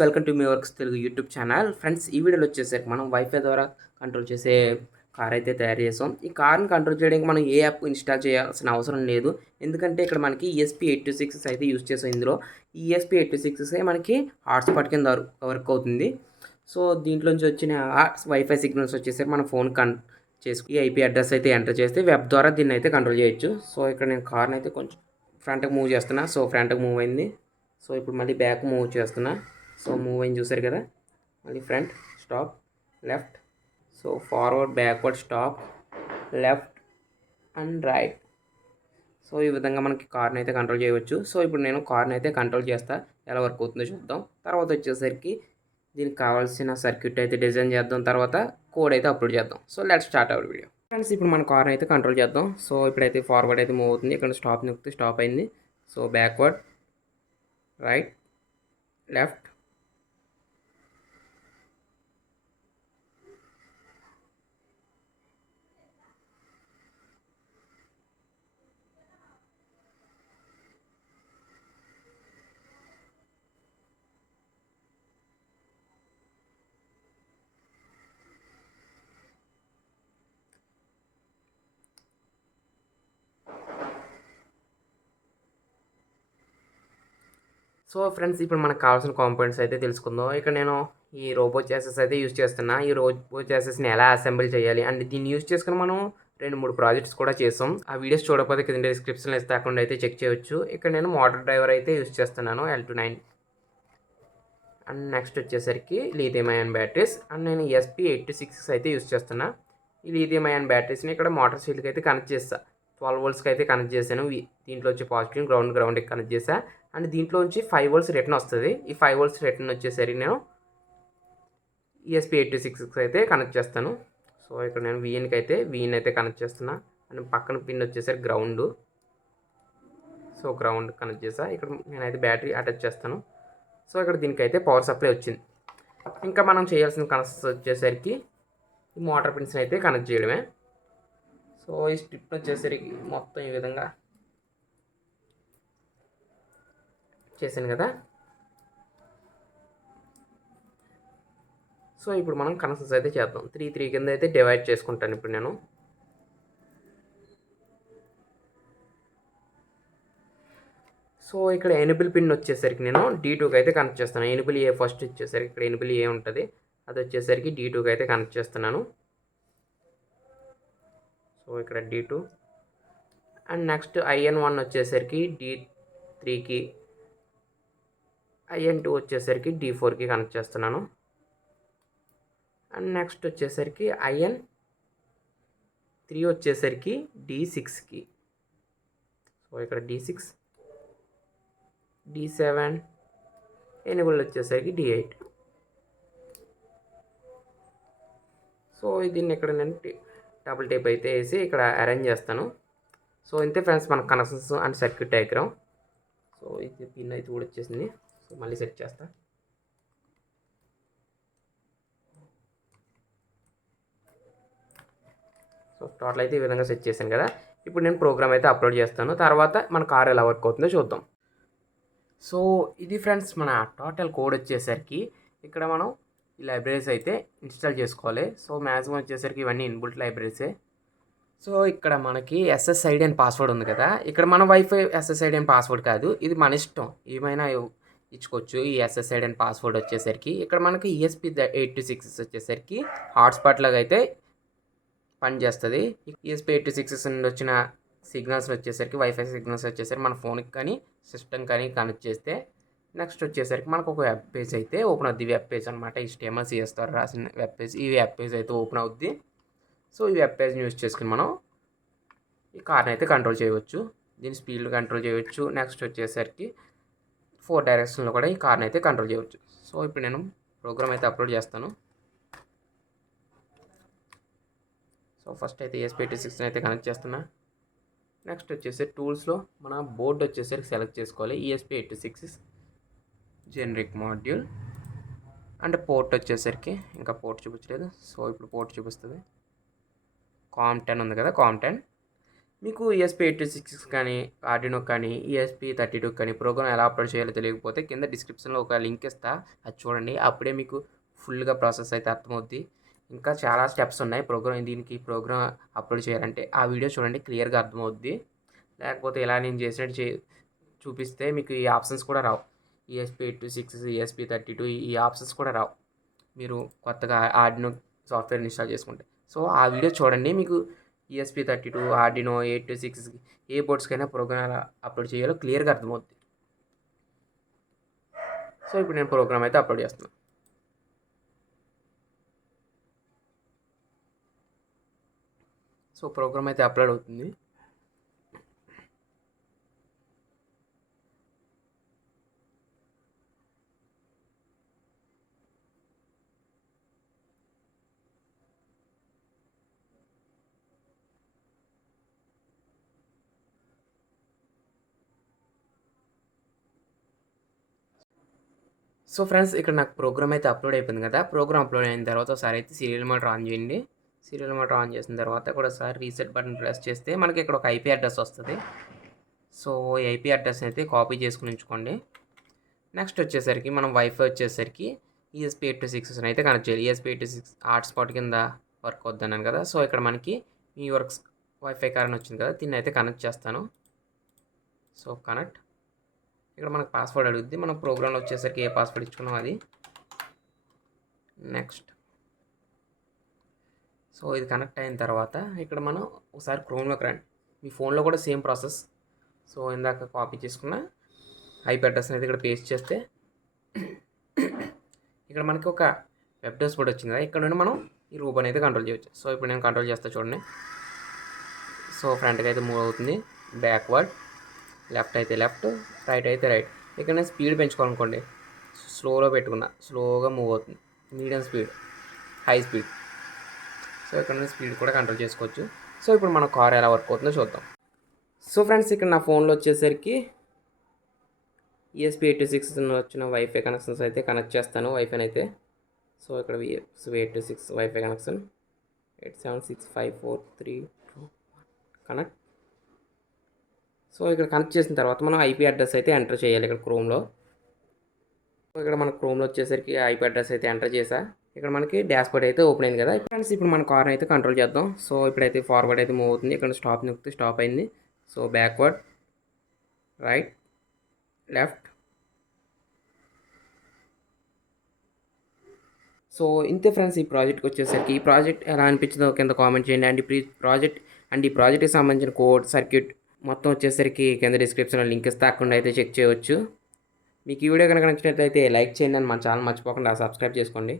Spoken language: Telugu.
Welcome to me works Telugu YouTube channel. Friends, ఈ వీడియోలో వచ్చేసరికి మనం వైఫై ద్వారా కంట్రోల్ చేసే కార్ అయితే తయారు చేసాం. ఈ కార్ని కంట్రోల్ చేయడానికి మనం ఏ యాప్ ఇన్స్టాల్ చేయాల్సిన అవసరం లేదు. ఎందుకంటే ఇక్కడ మనకి ESP8266 అయితే యూజ్ చేసాం. ఇందులో ESP8266 మనకి హాట్స్పాట్ కింద వర్క్ అవుతుంది. సో దీంట్లోంచి వచ్చిన వైఫై సిగ్నల్స్ వచ్చేసరికి మన ఫోన్ చేసుకుని ఈ IP అడ్రస్ అయితే ఎంటర్ చేస్తే వెబ్ ద్వారా దీన్ని అయితే కంట్రోల్ చేయొచ్చు. సో ఇక్కడ నేను కార్ని అయితే కొంచెం ఫ్రంట్కి మూవ్ చేస్తున్నా. సో ఫ్రంట్కి మూవ్ అయింది. సో ఇప్పుడు మళ్ళీ బ్యాక్ మూవ్ చేస్తున్నా. సో మూవ్ అయింది చూసారు కదా. మళ్ళీ front, stop, left, so forward, backward, stop, left and right. So ఈ విధంగా మనకి కార్ని అయితే కంట్రోల్ చేయవచ్చు. సో ఇప్పుడు నేను కార్ని అయితే కంట్రోల్ చేస్తా, ఎలా వర్క్ అవుతుందో చూద్దాం. తర్వాత వచ్చేసరికి దీనికి కావాల్సిన సర్క్యూట్ అయితే డిజైన్ చేద్దాం, తర్వాత కోడ్ అయితే అప్లోడ్ చేద్దాం. So let's start our video. Friends, ఇప్పుడు మన కార్ని అయితే కంట్రోల్ చేద్దాం. సో ఇప్పుడైతే ఫార్వర్డ్ అయితే మూవ్ అవుతుంది. ఇక్కడ స్టాప్ నొక్కితే స్టాప్ అయింది. So backward, right, left, so friends, ఇప్పుడు మనకు కావాల్సిన కాంపోనెంట్స్ అయితే తెలుసుకుందాం. ఇక్కడ నేను ఈ రోబో చాసెస్ అయితే యూజ్ చేస్తున్నా. ఈ రోబో చాసెస్ని ఎలా అసెంబుల్ చేయాలి అండ్ దీన్ని యూజ్ చేసుకుని మనం 2-3 ప్రాజెక్ట్స్ కూడా చేసాం. ఆ వీడియోస్ చూడకపోతే కింద డిస్క్రిప్షన్లో ఇస్తే అకౌంట్ అయితే చెక్ చేయొచ్చు. ఇక్కడ నేను మోటార్ డ్రైవర్ అయితే యూజ్ చేస్తున్నాను, L293. అండ్ నెక్స్ట్ వచ్చేసరికి లిథియం అయాన్ బ్యాటరీస్. అండ్ నేను ESP8266 అయితే యూజ్ చేస్తున్నా. ఈ లిథియం అయాన్ బ్యాటరీస్ని ఇక్కడ మోటార్ సీట్కి అయితే కనెక్ట్ చేస్తా. 12 voltsకి అయితే కనెక్ట్ చేశాను. దీంట్లో వచ్చి పాజిటివ్, గ్రౌండ్కి కనెక్ట్ చేసా. అండ్ దీంట్లో నుంచి 5 volts రిటర్న్ వస్తుంది. ఈ 5 volts రిటర్న్ వచ్చేసరికి నేను ESP8266 అయితే కనెక్ట్ చేస్తాను. సో ఇక్కడ నేను VIN అయితే కనెక్ట్ చేస్తున్నా. అండ్ పక్కన పిన్ వచ్చేసరికి గ్రౌండ్. సో గ్రౌండ్ కనెక్ట్ చేసా. ఇక్కడ నేనైతే బ్యాటరీ అటాచ్ చేస్తాను. సో ఇక్కడ దీనికైతే పవర్ సప్లై వచ్చింది. ఇంకా మనం చేయాల్సిన కనెక్షన్స్ వచ్చేసరికి ఈ మోటార్ పిన్స్ అయితే కనెక్ట్ చేయడమే. సో ఈ స్ట్రిప్ వచ్చేసరికి మొత్తం ఈ విధంగా చేశాను కదా. సో ఇప్పుడు మనం కనెక్షన్స్ అయితే చేద్దాం. 3 కింద అయితే డివైడ్ చేసుకుంటాను ఇప్పుడు నేను. సో ఇక్కడ ఎనిబుల్ పిన్ వచ్చేసరికి నేను D2కి అయితే కనెక్ట్ చేస్తాను. ఎనిబుల్ ఏ ఫస్ట్ వచ్చేసరికి ఇక్కడ ఎనిబుల్ ఏ ఉంటుంది, అది వచ్చేసరికి D2కి అయితే కనెక్ట్ చేస్తున్నాను. సో ఇక్కడ D2 అండ్ నెక్స్ట్ IN1 వచ్చేసరికి D3కి, IN2 వచ్చేసరికి D4కి కనెక్ట్ చేస్తున్నాను. అండ్ నెక్స్ట్ వచ్చేసరికి IN3 వచ్చేసరికి D6కి. సో ఇక్కడ D6, D7, ఎనిబుల్ వచ్చేసరికి D8. సో దీన్ని ఇక్కడ నేను డబుల్ టేప్ అయితే వేసి ఇక్కడ అరేంజ్ చేస్తాను. సో ఇంతే ఫ్రెండ్స్ మన connections and circuit diagram. So ఇది పిన్ అయితే కూడా వచ్చేసింది. సో మళ్ళీ సెట్ చేస్తా. సో టోటల్ అయితే ఈ విధంగా సెట్ చేశాను కదా. ఇప్పుడు నేను ప్రోగ్రామ్ అయితే అప్లోడ్ చేస్తాను, తర్వాత మన కార్ ఎలా వర్క్ అవుతుందో చూద్దాం. సో ఇది ఫ్రెండ్స్ మన టోటల్ కోడ్ వచ్చేసరికి ఇక్కడ మనం ఈ లైబ్రరీస్ అయితే ఇన్స్టాల్ చేసుకోవాలి. సో మ్యాక్సిమం వచ్చేసరికి ఇవన్నీ ఇన్బుల్ట్ లైబ్రరీసే. సో ఇక్కడ మనకి SSID అండ్ పాస్వర్డ్ ఉంది కదా. ఇక్కడ మన వైఫై SSID అండ్ పాస్వర్డ్ కాదు, ఇది మన ఇష్టం, ఏమైనా ఇచ్చుకోవచ్చు. ఈ SSID అండ్ పాస్వర్డ్ వచ్చేసరికి ఇక్కడ మనకి ESP8266 వచ్చేసరికి హాట్స్పాట్ లాగా అయితే పనిచేస్తుంది. ESP8266 నుండి వచ్చిన సిగ్నల్స్ వచ్చేసరికి వైఫై సిగ్నల్స్ వచ్చేసరికి మన ఫోన్కి కానీ సిస్టమ్ కానీ కనెక్ట్ చేస్తే నెక్స్ట్ వచ్చేసరికి మనకు ఒక వెబ్ పేజ్ అయితే ఓపెన్ అవుద్ది. వెబ్ పేజ్ అనమాట, HTML CSS ద్వారా రాసిన వెబ్ పేజ్. ఈ వెబ్ పేజ్ అయితే ఓపెన్ అవుద్ది. సో ఈ వెబ్ పేజ్ని యూజ్ చేసుకుని మనం ఈ కార్ని అయితే కంట్రోల్ చేయవచ్చు. దీని స్పీడ్ కంట్రోల్ చేయవచ్చు. నెక్స్ట్ వచ్చేసరికి 4 డైరెక్షన్లో కూడా ఈ కార్ని అయితే కంట్రోల్ చేయవచ్చు. సో ఇప్పుడు నేను ప్రోగ్రామ్ అయితే అప్లోడ్ చేస్తాను. సో ఫస్ట్ అయితే ESP8266 అయితే కనెక్ట్ చేస్తున్నా. నెక్స్ట్ వచ్చేసి టూల్స్లో మన బోర్డు వచ్చేసరికి సెలెక్ట్ చేసుకోవాలి. ESP8266 జెనరిక్ మాడ్యూల్ అంటే పోర్ట్ వచ్చేసరికి ఇంకా పోర్ట్ చూపించలేదు. సో ఇప్పుడు పోర్ట్ చూపిస్తుంది. COM10 ఉంది కదా, COM10. మీకు ESP8266 కానీ, ఆర్డినో కానీ, ESP32 కానీ ప్రోగ్రామ్ ఎలా అప్లోడ్ చేయాలో తెలియకపోతే కింద డిస్క్రిప్షన్‌లో ఒక లింక్ ఇస్తా. అది చూడండి. అప్పుడే మీకు ఫుల్‌గా ప్రాసెస్ అయితే అర్థమవుద్ది. ఇంకా చాలా స్టెప్స్ ఉన్నాయి. ప్రోగ్రామ్ అప్లోడ్ చేయాలంటే ఆ వీడియో చూడండి, క్లియర్‌గా అర్థమవుద్ది. లేకపోతే ఇలా నేను చేసినట్టు చూపిస్తే మీకు ఈ ఆప్షన్స్ కూడా రావు. ESP8266, ESP32 ఈ ఆప్షన్స్ కూడా రావు. మీరు కొత్తగా ఆర్డినో సాఫ్ట్‌వేర్ ఇన్‌స్టాల్ చేసుకుంటే. సో, ఆ వీడియో చూడండి. మీకు ESP32, ఆర్డినో 826 ఏ బోర్డ్స్‌కైనా ప్రోగ్రామ్ ఎలా అప్లోడ్ చేయాలో క్లియర్‌గా అర్థమవుద్ది. సో, ఇప్పుడు నేను ప్రోగ్రామ్ అయితే అప్లోడ్ చేస్తున్నాను. సో, ప్రోగ్రామ్ అయితే అప్లోడ్ అవుతుంది. సో, ఫ్రెండ్స్ ఇక్కడ నాకు ప్రోగ్రామ్ అయితే అప్లోడ్ అయిపోయింది కదా! ప్రోగ్రామ్ అప్లోడ్ అయిన తర్వాత ఒకసారి అయితే సీరియల్ మానిటర్ ఆన్ చేయండి. సీరియల్ మానిటర్ ఆన్ చేసిన తర్వాత ఇక్కడ ఒకసారి రీసెట్ బటన్ ప్రెస్ చేస్తే మనకి ఇక్కడ ఒక ఐపీ అడ్రస్ వస్తది. సో, ఈ ఐపీ అడ్రస్‌ని అయితే కాపీ చేసుకొని ఉంచుకోండి. నెక్స్ట్ వచ్చేసరికి మనం వైఫై వచ్చేసరికి ESP8266 అయితే కనెక్ట్ చేయాలి. ESP8266 హాట్‌స్పాట్ కింద వర్క్ అవుద్దన్నాను కదా! సో, ఇక్కడ మనకి మీ వర్క్స్ వైఫై కార్ అని వచ్చింది కదా! దీన్ని అయితే కనెక్ట్ చేస్తాను. So, connect. ఇక్కడ మనకు పాస్వర్డ్ అడుగుద్ది. మనం ప్రోగ్రామ్‌లో వచ్చేసరికి ఏ పాస్వర్డ్ ఇచ్చుకున్నాం అది. నెక్స్ట్. సో, ఇది కనెక్ట్ అయిన తర్వాత ఇక్కడ మనం ఒకసారి క్రోమ్‌లోకి రండి. మీ ఫోన్‌లో కూడా సేమ్ ప్రాసెస్. సో, ఇందాక కాపీ చేసుకున్న ఐపీ అడ్రస్‌ని అయితే ఇక్కడ పేస్ట్ చేస్తే ఇక్కడ మనకి ఒక వెబ్ డాష్‌బోర్డ్ వచ్చింది కదా! ఇక్కడ నుండి మనం ఈ రూపాన్ని అయితే కంట్రోల్ చేయొచ్చు. సో, ఇప్పుడు నేను కంట్రోల్ చేస్తా చూడండి. సో, ఫ్రంట్‌కి అయితే మూవ్ అవుతుంది. బ్యాక్వర్డ్, లెఫ్ట్ అయితే లెఫ్ట్, రైట్ అయితే రైట్. ఇక్కడ నేను స్పీడ్ పెంచుకోవాలనుకోండి, స్లోలో పెట్టుకున్నా, స్లోగా మూవ్ అవుతుంది. Medium speed, high speed. So, ఇక్కడ నుంచి స్పీడ్ కూడా కంట్రోల్ చేసుకోవచ్చు. సో, ఇప్పుడు మన కార్ ఎలా వర్క్ అవుతుందో చూద్దాం. సో, ఫ్రెండ్స్ ఇక్కడ నా ఫోన్లో వచ్చేసరికి ESP8266 వచ్చిన వైఫై కనెక్షన్స్ అయితే కనెక్ట్ చేస్తాను. వైఫైని అయితే. సో, ఇక్కడ ESP8266 wifi connection 8765432 connect. So, ఇక్కడ కనెక్ట్ చేసిన తర్వాత మనం ఐపీ అడ్రస్ అయితే ఎంటర్ చేయాలి ఇక్కడ క్రోమ్‌లో. సో, ఇక్కడ మన క్రోమ్‌లో వచ్చేసరికి ఐపీ అడ్రస్ అయితే ఎంటర్ చేసా. ఇక్కడ మనకి డాష్‌బోర్డ్ అయితే ఓపెన్ అయింది కదా! ఫ్రెండ్స్ ఇప్పుడు మన కార్‌ని అయితే కంట్రోల్ చేద్దాం. సో, ఇప్పుడైతే ఫార్వర్డ్ అయితే మూవ్ అవుతుంది. ఇక్కడ స్టాప్ నొక్కితే స్టాప్ అయింది. So, backward, right, left. So, ఇంతే ఫ్రెండ్స్ ఈ ప్రాజెక్ట్‌కి వచ్చేసరికి. ఈ ప్రాజెక్ట్ ఎలా అనిపించిందో కింద కామెంట్ చేయండి. ఈ ప్రాజెక్ట్‌కి సంబంధించిన కోడ్, సర్క్యూట్ మొత్తం వచ్చేసరికి కింద డిస్క్రిప్షన్‌లో లింక్ ఇస్తా. అక్కడ అయితే చెక్ చేయవచ్చు. మీకు ఈ వీడియో కనుక నచ్చినట్లయితే లైక్ చేయండి. మన ఛానల్ మర్చిపోకుండా సబ్స్క్రైబ్ చేసుకోండి.